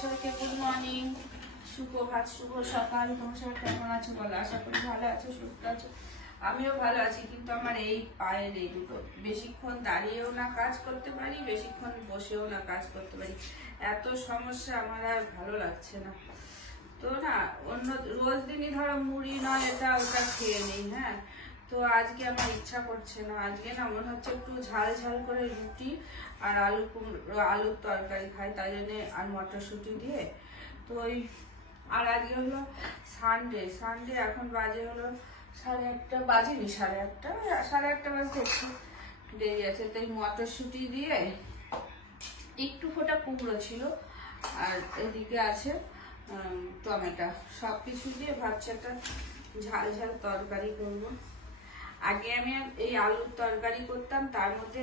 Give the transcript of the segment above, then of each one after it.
সবাইকে good morning, সুপ্রভাত, শুভ সকাল। তোমার সবাই কেমন আছো বলো? আশা করি ভালো আছো, সুস্থ আছো। আমিও ভালো আছি, কিন্তু আমার এই পায়ের এই দুটো বেশিক্ষণ দাঁড়িয়েও না কাজ করতে পারি, বেশিক্ষণ বসেও না কাজ করতে পারি। এত সমস্যা, আমার আর ভালো লাগছে না। তো না, অন্য রোজ দিনই ধরো মুড়ি নয় এটা ওটা খেয়ে নেই, হ্যাঁ। তো আজকে আমার ইচ্ছা করছে না, আজকে না মনে হচ্ছে একটু ঝাল ঝাল করে রুটি আর আলুর তরকারি খাই, তাই জন্যে আর মটরশুঁটি দিয়ে। তো ওই আর আজকে হলো সানডে এখন বাজে হলো 8:30, বাজেনি 8:30 বাজতে একটু দেরি আছে। তো এই মটরশুঁটি দিয়ে একটু ফোটা কুমড়ো ছিল, আর এদিকে আছে টমেটো, সব কিছু দিয়ে ভাবছি একটা ঝাল ঝাল তরকারি করব। আগে আমি এই আলুর তরকারি করতাম, তার মধ্যে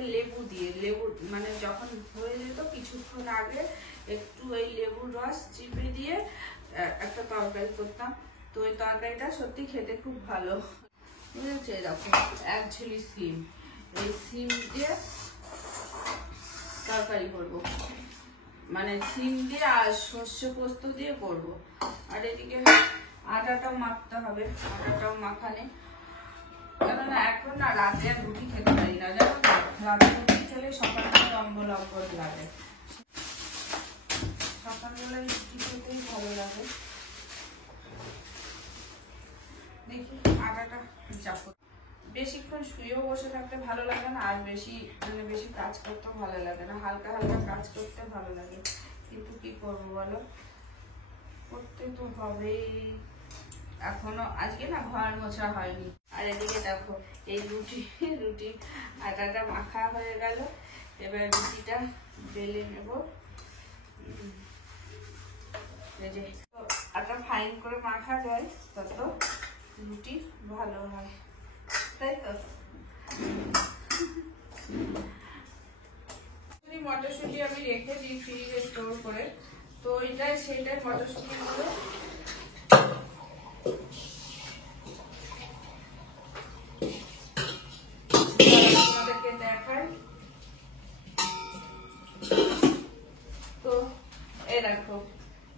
লেবু মানে যখন হয়ে যেত কিছুক্ষণ আগে একটু এই লেবুর রস চিপে দিয়ে একটা তরকারি করতাম। তো ওই তরকারিটা সত্যি খেতে খুব ভালো বুঝেছে। এরকম এক ঝুলি সিম, এই সিম দিয়ে তরকারি করবো, মানে সিম দিয়ে আর সর্ষে পোস্ত দিয়ে করব। আর এদিকে আটাটাও মাখতে হবে, আটাটাও মাখানে। কেননা এখন না রাতে আর রুটি খেতে পারি না, জানো তো। রাতে রুটি খেলে সকালবেলা লম্বল লাগে, সকালবেলায় রুটি খেতেই ভালো লাগে। দেখি আটাটা চাপো। বেশিক্ষণ শুয়েও বসে থাকতে ভালো লাগে না, আর বেশি কাজ করতেও ভালো লাগে না। হালকা হালকা কাজ করতে ভালো লাগে, কিন্তু কি করবো বলো, করতে তো হবেই। এখনো আজকে না ঘর মোছা হয়নি। আর এদিকে দেখো এই রুটি আটাটা মাখা হয়ে গেল। এবার রুটিটা বেলে নেব। এই যে আটা ফাইন করে মাখা যায় তত রুটি ভালো হয়, তাই তো। মটরশুঁটি আমি রেখে দিই ফ্রিজে স্টোর করে। তো সেটাই মটরশুঁটি গুলো আপনাদেরকে দেখাই। তো এই দেখো,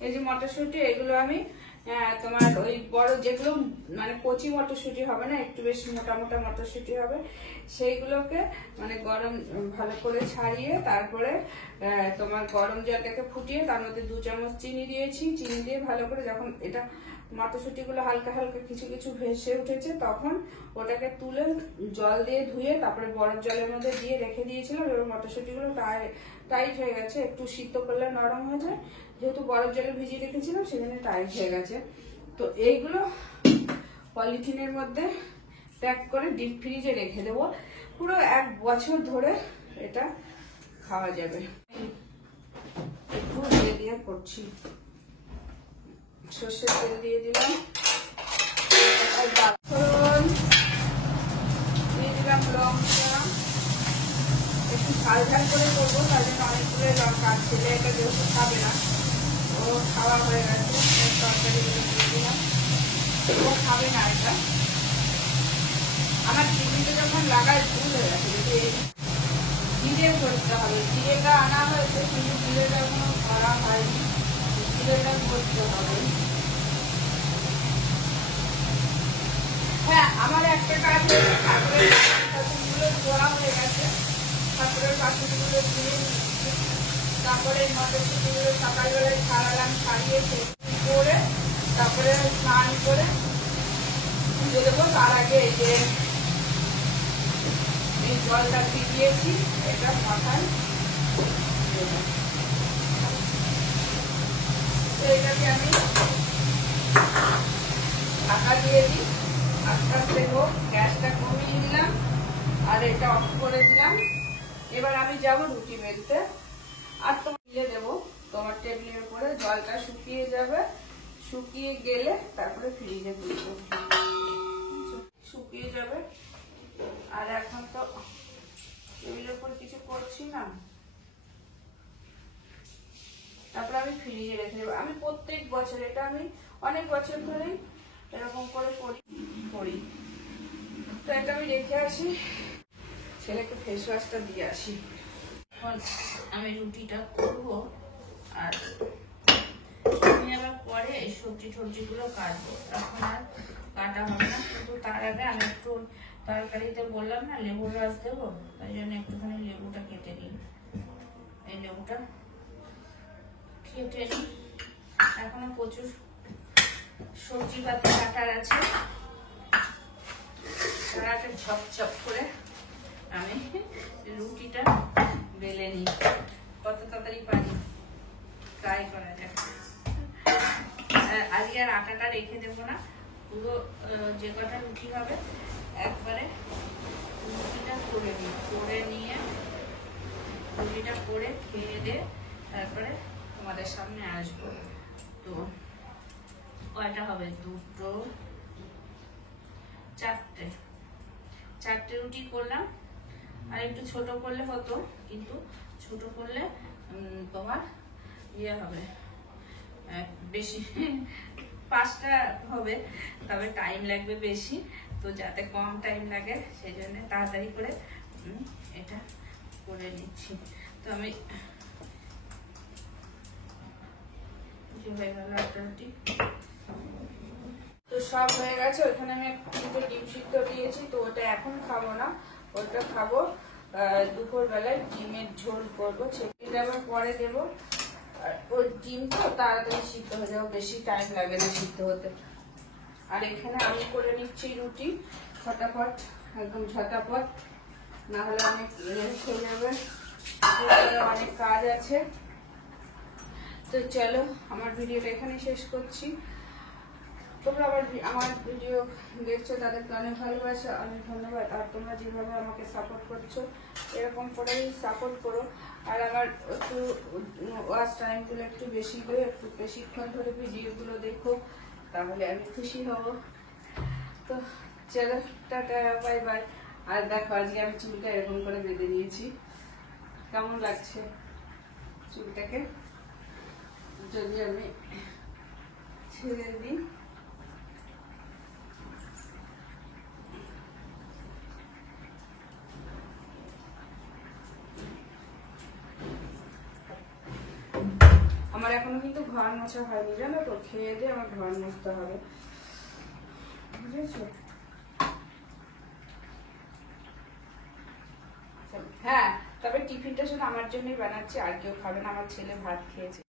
এই যে মটরশুঁটি, এগুলো আমি তোমার ওই বড় যেগুলো মানে কচি মটরশুঁটি হবে না, একটু বেশ মোটা মোটা মটরশুঁটি হবে, সেইগুলোকে মানে ভালো করে ছাড়িয়ে তারপরে তোমার গরম জলটাকে ফুটিয়ে তার মধ্যে 2 চামচ চিনি দিয়েছি। চিনি দিয়ে ভালো করে যখন এটা মটরশুঁটিগুলো হালকা হালকা কিছু কিছু ভেসে উঠেছে, তখন ওটাকে তুলে জল দিয়ে ধুয়ে তারপরে বরফ জলের মধ্যে দিয়ে রেখে দিয়েছিলাম। এবার মটরশুঁটিগুলো টাইট হয়ে গেছে, একটু সিদ্ধ করলে নরম হয়ে যায়, যেহেতু বরফ জলে ভিজিয়ে রেখেছিলাম সেখানে টাইট হয়ে গেছে। তো এইগুলো পলিথিনের মধ্যে প্যাক করে ডিপ ফ্রিজে রেখে দেবো, পুরো 1 বছর ধরে এটা খাওয়া যাবে। একটু দিয়ে করছি, সর্ষের তেল দিয়ে দিলাম, দিয়ে দিলাম লঙ্কা। একটু ঝাল ঝাল করে করবো, তার জন্য অনেকগুলো লঙ্কা। ছেলে এটা যেহেতু খাবে না, ও খাওয়া হয়ে গেছে, তরকারিগুলো দিয়ে দিলাম। ও খাবে না এটা। আমার টিভিতে যখন লাগায় ভুল হয়ে গেছে, যদি জিরে করতে হবে। জিরেটা আনা হয়েছে, কিন্তু জিরেটা এখনো করা হয়নি, জিরেটা করতে হবে। হ্যাঁ, আমার একটা কাজ হয়েছে, ঠাকুরের ধোয়া হয়ে গেছে, ঠাকুরের বাসনগুলো ধুয়ে নিচ্ছি। তারপরে মটরশুঁটিগুলো সকালবেলায় ছাড়ালাম, ছাড়িয়ে করে তারপরে স্নান করে পুজো দেবো। তার আগে এই যে এই জলটা ভিজিয়েছি, এটা মাথায় দেবো। তো এটাকে আমি ঢাকা দিয়ে দিই, আস্তে আস্তে হোক। গ্যাসটা কমিয়ে দিলাম আর এটা অফ করে দিলাম। এবার আমি যাব রুটি বেলতে, আর তো দিয়ে দেবো তোমার টেবিলের উপরে। জলটা শুকিয়ে যাবে, শুকিয়ে গেলে তারপরে ফ্রিজে দিবো, শুকিয়ে যাবে। আর এখন তো টেবিলের উপর কিছু করছি না, তারপরে আমি ফ্রিজে রেখে দেবো। আমি প্রত্যেক বছর, এটা আমি অনেক বছর ধরেই এরকম করে করি। তো এটা আমি রেখে আসি, ছেলেকে ফেস ওয়াশটা দিয়ে আসি। এখন আমি রুটিটা করবো, আর সবজি টবজিগুলো কাটবো। এখন আর কাটা হবে না, কিন্তু তার আগে আমি একটু তরকারিতে বললাম না লেবুর রস দেবো, তাই জন্য একটুখানি লেবুটা কেটে নিই। এই লেবুটা কেটে নিই। এখনো প্রচুর সবজি পাতি কাটার আছে, তারাটা ঝপঝপ করে আমি রুটিটা বেলে নিই। কত তাড়াতাড়ি পারি ট্রাই করা যাক। আজকে আর আটাটা রেখে দেবো না, পুরো যে কটা রুটি হবে একবারে রুটিটা করে নিই। করে নিয়ে রুটিটা করে খেয়ে দিয়ে তারপরে তোমাদের সামনে আসবো। তো কয়টা হবে? দুটো, চারটে রুটি করলাম। আর একটু ছোট করলে হতো, কিন্তু ছোট করলে তোমার ইয়ে হবে বেশি, 5টা হবে, তবে টাইম লাগবে বেশি। তো যাতে কম টাইম লাগে সেই জন্য তাড়াতাড়ি করে এটা করে নিচ্ছি। তো আমি হয়ে গেল একটা রুটি, তো সব হয়ে গেছে। ওখানে আমি দুটো ডিম সিদ্ধ দিয়েছি, তো ওটা এখন খাবো না, ওটা খাবো দুপুর বেলায়। ডিমের ঝোল করবো, ছেলেটা আবার পরে দেবো। আর ওই ডিম তো তাড়াতাড়ি সিদ্ধ হয়ে যাবে, বেশি টাইম লাগে না সিদ্ধ হতে। আর এখানে আমি করে নিচ্ছি রুটি ফটাফট, একদম ঝটাপট, না হলে অনেক লেট হয়ে যাবে, অনেক কাজ আছে। তো চলো, আমার ভিডিওটা এখানে শেষ করছি। তোমরা আবার আমার ভিডিও দেখছো, তাদেরকে অনেক ভালোবাসা, অনেক ধন্যবাদ। আর তোমরা যেভাবে আমাকে সাপোর্ট করছো এরকম করেই সাপোর্ট করো। আর আমার একটু ওয়াচ টাইমগুলো একটু বেশি করে, একটু বেশিক্ষণ ধরে ভিডিওগুলো দেখো, তাহলে আমি খুশি হব। তো চলো, টাটা, বাই বাই। আর দেখো আজকে আমি চুলটা এরকম করে বেঁধে নিয়েছি, কেমন লাগছে চুলটাকে যদি আমি ছেড়ে দিই। আমার এখনো কিন্তু ঘর মোছা হয়নি, জানো তো, খেয়ে দিয়ে আমার ঘর মুছতে হবে, বুঝেছো? হ্যাঁ, তবে টিফিনটা শুধু আমার জন্যই বানাচ্ছি, আর কেউ খাবে না, আমার ছেলে ভাত খেয়েছে।